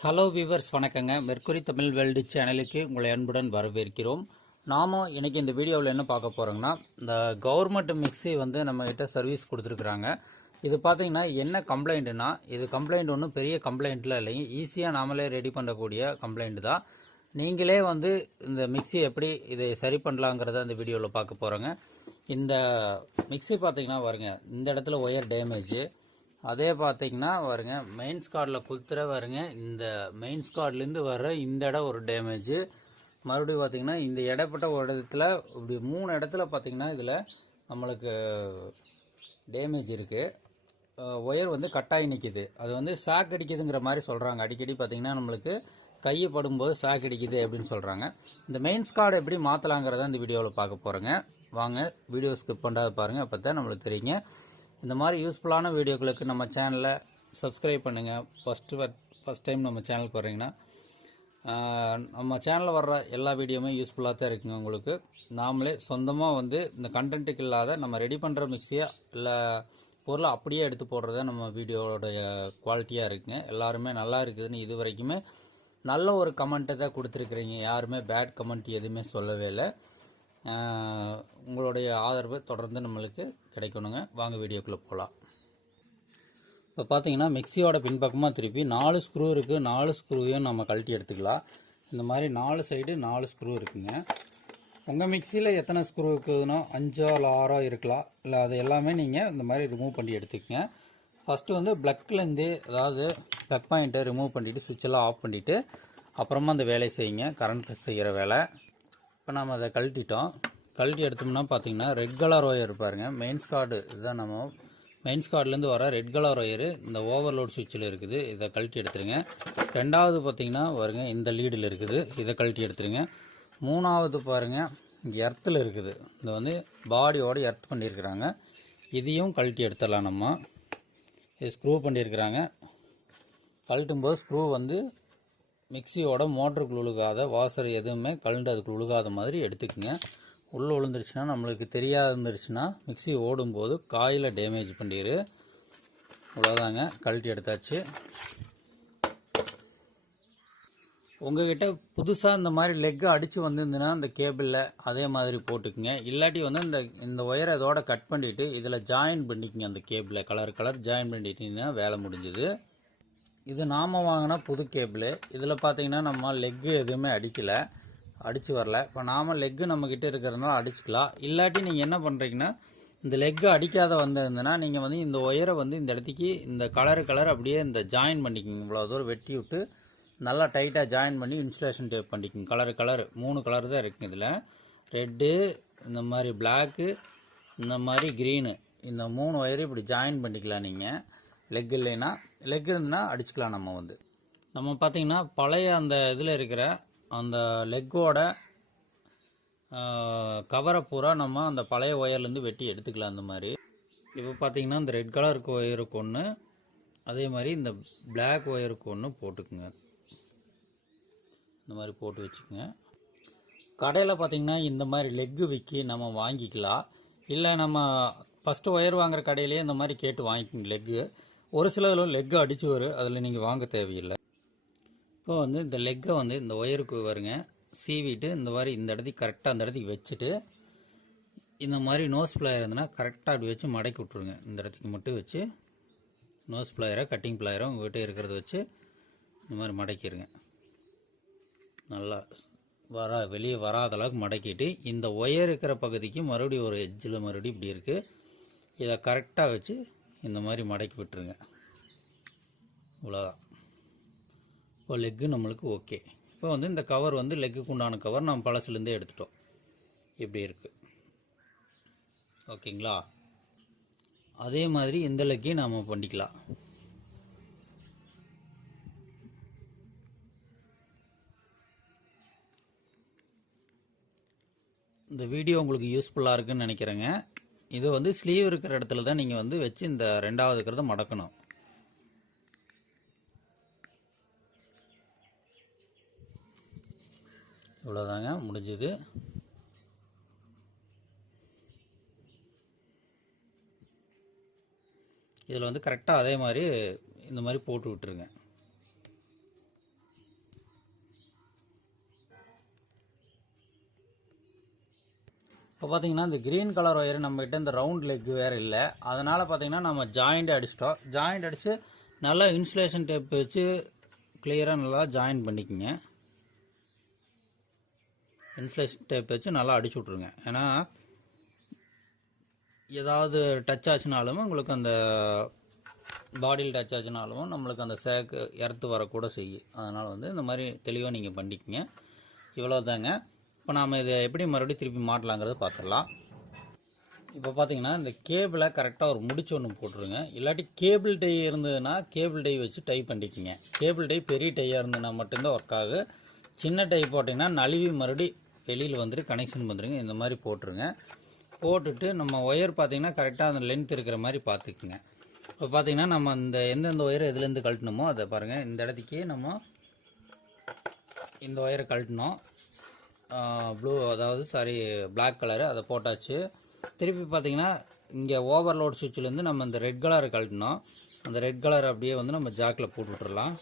Hello viewers வணக்கங்க. Mercury Tamil world சேனலுக்கு உங்களை அன்புடன் வரவேற்கிறோம். நாம இன்னைக்கு இந்த வீடியோவில் என்ன பார்க்க போகிறோங்கன்னா இந்த கவர்மெண்ட் மிக்ஸி வந்து நம்ம கிட்ட சர்வீஸ் கொடுத்துருக்குறாங்க. இது பார்த்தீங்கன்னா என்ன கம்ப்ளைண்ட்னா இது கம்ப்ளைண்ட் ஒன்றும் பெரிய கம்ப்ளைண்ட்லாம் இல்லைங்க ஈஸியாக நாமளே ரெடி பண்ணக்கூடிய கம்ப்ளைண்ட் தான். நீங்களே வந்து இந்த மிக்ஸி எப்படி இதை சரி பண்ணலாங்கிறத இந்த வீடியோவில் பார்க்க போகிறோங்க இந்த மிக்ஸி பார்த்தீங்கன்னா வருங்க இந்த இடத்துல ஒயர் டேமேஜ் அதே பார்த்தீங்கன்னா வருங்க மெயின்ஸ் கார்டில் குத்துற வருங்க இந்த மெயின்ஸ் கார்ட்லேருந்து வர இந்த இடம் ஒரு டேமேஜ் மறுபடியும் பார்த்தீங்கன்னா இந்த இடப்பட்ட ஒரு இடத்துல இப்படி மூணு இடத்துல பார்த்தீங்கன்னா இதில் நம்மளுக்கு டேமேஜ் இருக்குது ஒயர் வந்து கட்டாகி நிற்கிது அது வந்து ஷாக் அடிக்குதுங்கிற மாதிரி சொல்கிறாங்க அடிக்கடி பார்த்தீங்கன்னா நம்மளுக்கு கையை படும்போது ஷாக் அடிக்குது அப்படின்னு சொல்கிறாங்க இந்த மெயின்ஸ் கார்டு எப்படி மாற்றலாங்கிறத இந்த வீடியோவில் பார்க்க போகிறோங்க வாங்க வீடியோ ஸ்கிப் பண்ணாத பாருங்கள் அப்போ தான் நம்மளுக்கு தெரியுங்க. இந்த மாதிரி யூஸ்ஃபுல்லான வீடியோக்களுக்கு நம்ம சேனலை சப்ஸ்கிரைப் பண்ணுங்கள் ஃபஸ்ட்டு ஃபஸ்ட் டைம் நம்ம சேனலுக்கு வர்றீங்கன்னா நம்ம சேனலில் வர்ற எல்லா வீடியோவுமே யூஸ்ஃபுல்லாக தான் இருக்குங்க உங்களுக்கு. நாமளே சொந்தமாக வந்து இந்த கண்டென்ட்டுக்கு இல்லாத நம்ம ரெடி பண்ணுற மிக்ஸியை இல்லை பொருளை அப்படியே எடுத்து போடுறத நம்ம வீடியோடைய குவாலிட்டியாக இருக்குங்க. எல்லாருமே நல்லா இருக்குதுன்னு இது வரைக்குமே நல்ல ஒரு கமெண்ட்டை தான் கொடுத்துருக்குறீங்க. யாருமே பேட் கமெண்ட் எதுவுமே சொல்லவே இல்லை. உங்களுடைய ஆதரவு தொடர்ந்து நம்மளுக்கு கிடைக்கணுங்க. வாங்க வீடியோக்குள்ளே போகலாம் இப்போ பார்த்தீங்கன்னா மிக்சியோட பின்பக்கமாக திருப்பி நாலு ஸ்க்ரூ இருக்குது நாலு ஸ்க்ரூவையும் நம்ம கழட்டி எடுத்துக்கலாம். இந்த மாதிரி நாலு சைடு நாலு ஸ்க்ரூ இருக்குங்க. உங்கள் மிக்சியில் எத்தனை ஸ்க்ரூ இருக்குதுன்னா அஞ்சோ இல்லை ஆறோ இருக்கலாம். இல்லை அது எல்லாமே நீங்கள் இந்த மாதிரி ரிமூவ் பண்ணி எடுத்துக்கங்க. ஃபஸ்ட்டு வந்து ப்ளக்லேருந்து அதாவது ப்ளக் பாயிண்ட்டை ரிமூவ் பண்ணிவிட்டு சுவிட்செல்லாம் ஆஃப் பண்ணிவிட்டு அப்புறமா அந்த வேலையை செய்யுங்க. கரண்ட் செய்கிற வேலை. இப்போ நம்ம அதை கழட்டிட்டோம். கழட்டி எடுத்தோம்னா பார்த்தீங்கன்னா ரெட் கலர் ஒயர் பாருங்க. மெயின்ஸ் கார்டு இதுதான் நம்ம. மெயின்ஸ் கார்டுலேருந்து வர ரெட் கலர் ஒயரு இந்த ஓவர்லோட் சுவிட்சில் இருக்குது. இதை கழட்டி எடுத்துருங்க. ரெண்டாவது பார்த்தீங்கன்னா பாருங்க இந்த லீடில் இருக்குது. இதை கழட்டி எடுத்துருங்க. மூணாவது பாருங்க இங்கே எர்த்தில் இருக்குது. இது வந்து பாடியோட எர்த் பண்ணியிருக்கிறாங்க இதையும் கழட்டி எடுத்துடலாம் நம்ம. இது ஸ்க்ரூ பண்ணியிருக்கிறாங்க கழட்டும் போது ஸ்க்ரூ வந்து மிக்சியோட மோட்டருக்கு உழுகாத வாசர் எதுவுமே கலண்டு அதுக்கு உழுகாத மாதிரி எடுத்துக்கோங்க. உள்ளே விழுந்துருச்சுன்னா நம்மளுக்கு தெரியாத இருந்துருச்சுன்னா மிக்சி ஓடும்போது காயில் டேமேஜ் பண்ணிடு இவ்வளோதாங்க கழட்டி எடுத்தாச்சு. உங்ககிட்ட புதுசாக இந்த மாதிரி லெக்கை அடித்து வந்திருந்துன்னா இந்த கேபிளில் அதே மாதிரி போட்டுக்குங்க. இல்லாட்டி வந்து இந்த இந்த ஒயரை இதோட கட் பண்ணிவிட்டு இதில் ஜாயின் பண்ணிக்கங்க அந்த கேபிளில். கலர் கலர் ஜாயின் பண்ணிட்டீங்கன்னா வேலை முடிஞ்சுது. இது நாம் வாங்கின புது கேபிள். இதில் பார்த்தீங்கன்னா நம்ம லெக்கு எதுவுமே அடிக்கலை. அடித்து வரல. இப்போ நாம் லெக்கு நம்மக்கிட்ட இருக்கிறதுனால அடிச்சுக்கலாம். இல்லாட்டி நீங்கள் என்ன பண்ணுறீங்கன்னா இந்த லெக்கு அடிக்காத வந்திருந்ததுன்னா நீங்கள் வந்து இந்த ஒயரை வந்து இந்த இடத்துக்கு இந்த கலர் கலர் அப்படியே இந்த ஜாயின் பண்ணிக்கிங்க. இவ்வளோ தூரம் வெட்டி விட்டு நல்லா டைட்டாக ஜாயின் பண்ணி இன்சுலேஷன் டேப் பண்ணிக்கிங்க. கலர் கலர் மூணு கலர் தான் இருக்குது இதில். ரெட்டு இந்த மாதிரி பிளாக்கு இந்த மாதிரி க்ரீனு இந்த மூணு ஒயரும் இப்படி ஜாயின் பண்ணிக்கலாம் நீங்கள் லெக் இல்லைன்னா லெக் இருந்தால் அடிச்சுக்கலாம் நம்ம வந்து. நம்ம பார்த்தீங்கன்னா பழைய அந்த இதில் இருக்கிற அந்த லெக்கோட கவரை பூரா நம்ம அந்த பழைய ஒயர்லேருந்து வெட்டி எடுத்துக்கலாம் அந்த மாதிரி. இப்போ பார்த்தீங்கன்னா இந்த ரெட் கலருக்கு ஒயருக்கு ஒன்று அதே மாதிரி இந்த பிளாக் ஒயருக்கு ஒன்று போட்டுக்குங்க. இந்த மாதிரி போட்டு வச்சுக்கோங்க. கடையில் பார்த்தீங்கன்னா இந்த மாதிரி லெக்கு விற்கி நம்ம வாங்கிக்கலாம். இல்லை நம்ம ஃபஸ்ட்டு ஒயர் வாங்குற கடையிலேயே இந்த மாதிரி கேட்டு வாங்கிக்கோங்க லெக்கு ஒரு சிலதில் லெக்கை அடித்து வரும் அதில் நீங்கள் வாங்க தேவையில்லை. இப்போ வந்து இந்த லெக்கை வந்து இந்த ஒயருக்கு வருங்க சீவிட்டு இந்த மாதிரி இந்த இடத்துக்கு கரெக்டாக அந்த இடத்துக்கு வச்சுட்டு இந்த மாதிரி நோஸ் பிளாயர் இருந்ததுன்னா கரெக்டாக அப்படி வச்சு மடக்கி விட்ருங்க இந்த இடத்துக்கு மட்டும் வச்சு நோஸ் பிளாயரை கட்டிங் பிளாயரை உங்கள்கிட்ட இருக்கிறத வச்சு இந்த மாதிரி மடக்கிடுங்க நல்லா வரா வெளியே வராத அளவுக்கு மடக்கிட்டு இந்த ஒயர் இருக்கிற பகுதிக்கு மறுபடியும் ஒரு எஜ்ஜில் மறுபடியும் இப்படி இருக்குது இதை கரெக்டாக வச்சு இந்த மாதிரி மடக்கி விட்டுருங்க. இவ்வளோதான் இப்போ லெக்கு நம்மளுக்கு ஓகே இப்போ வந்து இந்த கவர் வந்து லெக்குக்கு உண்டான கவர் நம்ம பழசுலேருந்தே எடுத்துட்டோம். இப்படி இருக்குது ஓகேங்களா? அதே மாதிரி இந்த லெக்கையும் நாம் பண்ணிக்கலாம். இந்த வீடியோ உங்களுக்கு யூஸ்ஃபுல்லாக இருக்குன்னு நினைக்கிறேங்க. இது வந்து ஸ்லீவ் இருக்கிற இடத்துல தான் நீங்கள் வந்து வச்சு இந்த ரெண்டாவது இருக்கிறத மடக்கணும். இவ்வளோதாங்க முடிஞ்சது. இதில் வந்து கரெக்டாக அதே மாதிரி இந்த மாதிரி போட்டு விட்டுருங்க. இப்போ பார்த்தீங்கன்னா இந்த க்ரீன் கலர் ஒயர் நம்மகிட்ட இந்த ரவுண்ட் லெக் வேறு இல்லை. அதனால் பார்த்தீங்கன்னா நம்ம ஜாயிண்ட் அடிச்சிட்டோம். ஜாயிண்ட் அடித்து நல்லா இன்சுலேஷன் டேப் வச்சு கிளியராக நல்லா ஜாயின் பண்ணிக்கோங்க. இன்சுலேஷன் டேப் வச்சு நல்லா அடிச்சு விட்ருங்க ஏன்னா ஏதாவது டச் ஆச்சுனாலும் உங்களுக்கு அந்த பாடியில் டச் ஆச்சுனாலும் நம்மளுக்கு அந்த சேக்கு இறத்து வரக்கூட செய்யும். அதனால் வந்து இந்த மாதிரி தெளிவாக நீங்கள் பண்ணிக்கங்க. இவ்வளோ தாங்க இப்போ நாம் இதை எப்படி மறுபடியும் திருப்பி மாட்டலாங்கிறத பார்த்துடலாம். இப்போ பார்த்தீங்கன்னா இந்த கேபிளை கரெக்டாக ஒரு முடிச்சு ஒன்று போட்டுருங்க. இல்லாட்டி கேபிள் டை இருந்ததுன்னா கேபிள் டை வச்சு டை பண்ணிக்கிங்க. கேபிள் டை பெரிய டையாக இருந்ததுன்னா மட்டும்தான் ஒர்க் ஆகும் சின்ன டை போட்டிங்கன்னா நழுவி மறுபடி வெளியில் வந்துட்டு கனெக்ஷன் வந்துடுங்க இந்த மாதிரி போட்டுருங்க. போட்டுட்டு நம்ம ஒயர் பார்த்திங்கன்னா கரெக்டாக அந்த லென்த் இருக்கிற மாதிரி பார்த்துக்குங்க. இப்போ பார்த்திங்கன்னா நம்ம இந்த எந்தெந்த ஒயரை எதுலேருந்து கழட்டணுமோ அதை பாருங்கள் இந்த இடத்துக்கே நம்ம இந்த ஒயரை கழட்டினோம். ப்ளூ அதாவது சாரி பிளாக் கலரு அதை போட்டாச்சு. திருப்பி பார்த்தீங்கன்னா இங்கே ஓவர்லோட் சுவிட்ச்லேருந்து நம்ம இந்த ரெட் கலரை கழட்டினோம். அந்த ரெட் கலர் அப்படியே வந்து நம்ம ஜாக்கில் போட்டு விட்டுறலாம்.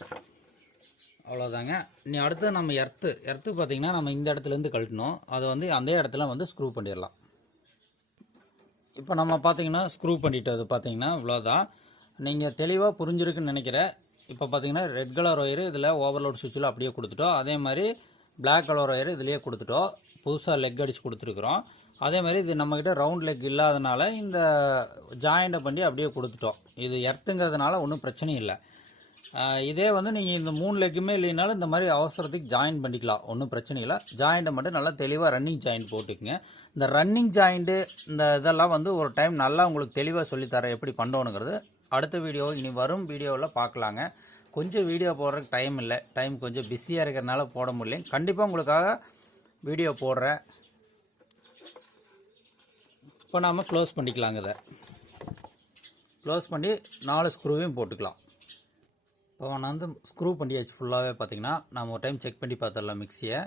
அவ்வளோதாங்க இனி அடுத்து நம்ம எர்த்து எர்த்து பார்த்தீங்கன்னா நம்ம இந்த இடத்துலேருந்து கழட்டினோம். அதை வந்து அந்த இடத்துல வந்து ஸ்க்ரூ பண்ணிடலாம். இப்போ நம்ம பார்த்தீங்கன்னா ஸ்க்ரூ பண்ணிட்டது பார்த்தீங்கன்னா இவ்வளோதான் நீங்கள் தெளிவாக புரிஞ்சிருக்குன்னு நினைக்கிறேன். இப்போ பார்த்தீங்கன்னா ரெட் கலர் ஒயரு இதில் ஓவர்லோட் சுவிட்சில் அப்படியே கொடுத்துட்டோம். அதே மாதிரி பிளாக் கலர் ஒயர் இதுலேயே கொடுத்துட்டோம். புதுசாக லெக் அடித்து கொடுத்துருக்குறோம். அதே மாதிரி இது நம்மக்கிட்ட ரவுண்ட் லெக் இல்லாதனால இந்த ஜாயிண்டை பண்ணி அப்படியே கொடுத்துட்டோம். இது எர்த்துங்கிறதுனால ஒன்றும் பிரச்சனை இல்லை. இதே வந்து நீங்கள் இந்த மூணு லெக்குமே இல்லைனாலும் இந்த மாதிரி அவசரத்துக்கு ஜாயின் பண்ணிக்கலாம். ஒன்றும் பிரச்சனை இல்லை. ஜாயிண்ட்டை மட்டும் நல்லா தெளிவாக ரன்னிங் ஜாயின் போட்டுக்குங்க. இந்த ரன்னிங் ஜாயிண்ட்டு இந்த இதெல்லாம் வந்து ஒரு டைம் நல்லா உங்களுக்கு தெளிவாக சொல்லித்தரேன் எப்படி பண்ணணுங்கிறது. அடுத்த வீடியோ இனி வரும் வீடியோவில் பார்க்கலாங்க. கொஞ்சம் வீடியோ போடுறதுக்கு டைம் இல்லை. டைம் கொஞ்சம் பிஸியாக இருக்கிறனால போட முடியல. கண்டிப்பாக உங்களுக்காக வீடியோ போடுறேன். இப்போ நாம் க்ளோஸ் பண்ணிக்கலாங்க இதை. க்ளோஸ் பண்ணி நாலு ஸ்க்ரூவையும் போட்டுக்கலாம். இப்போ நான் வந்து ஸ்க்ரூ பண்ணியாச்சு ஃபுல்லாகவே பார்த்தீங்கன்னா நம்ம ஒரு டைம் செக் பண்ணி பார்த்துடலாம் மிக்சியை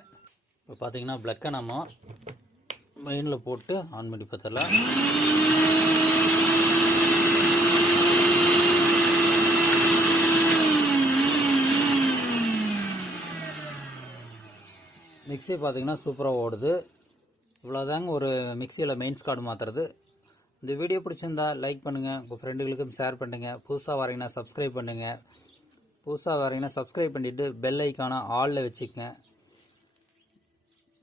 இப்போ பார்த்தீங்கன்னா ப்ளக்கை நம்ம மெயினில் போட்டு ஆன் பண்ணி பார்த்துடலாம் மிக்ஸி பார்த்தீங்கன்னா சூப்பராக ஓடுது. இவ்வளோதாங்க ஒரு மிக்சியில் மெயின்ஸ் கார்டு மாற்றுறது இந்த வீடியோ பிடிச்சிருந்தா லைக் பண்ணுங்கள் உங்கள் ஃப்ரெண்டுகளுக்கும் ஷேர் பண்ணுங்கள் புதுசாக வரீங்கன்னா சப்ஸ்கிரைப் பண்ணுங்கள் புதுசாக வரீங்கன்னா சப்ஸ்கிரைப் பண்ணிவிட்டு பெல் ஐக்கான ஆலில் வச்சுக்கங்க.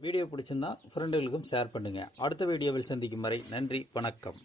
வீடியோ பிடிச்சிருந்தா ஃப்ரெண்டுகளுக்கும் ஷேர் பண்ணுங்கள் அடுத்த வீடியோவில் சந்திக்கும் வரை நன்றி வணக்கம்.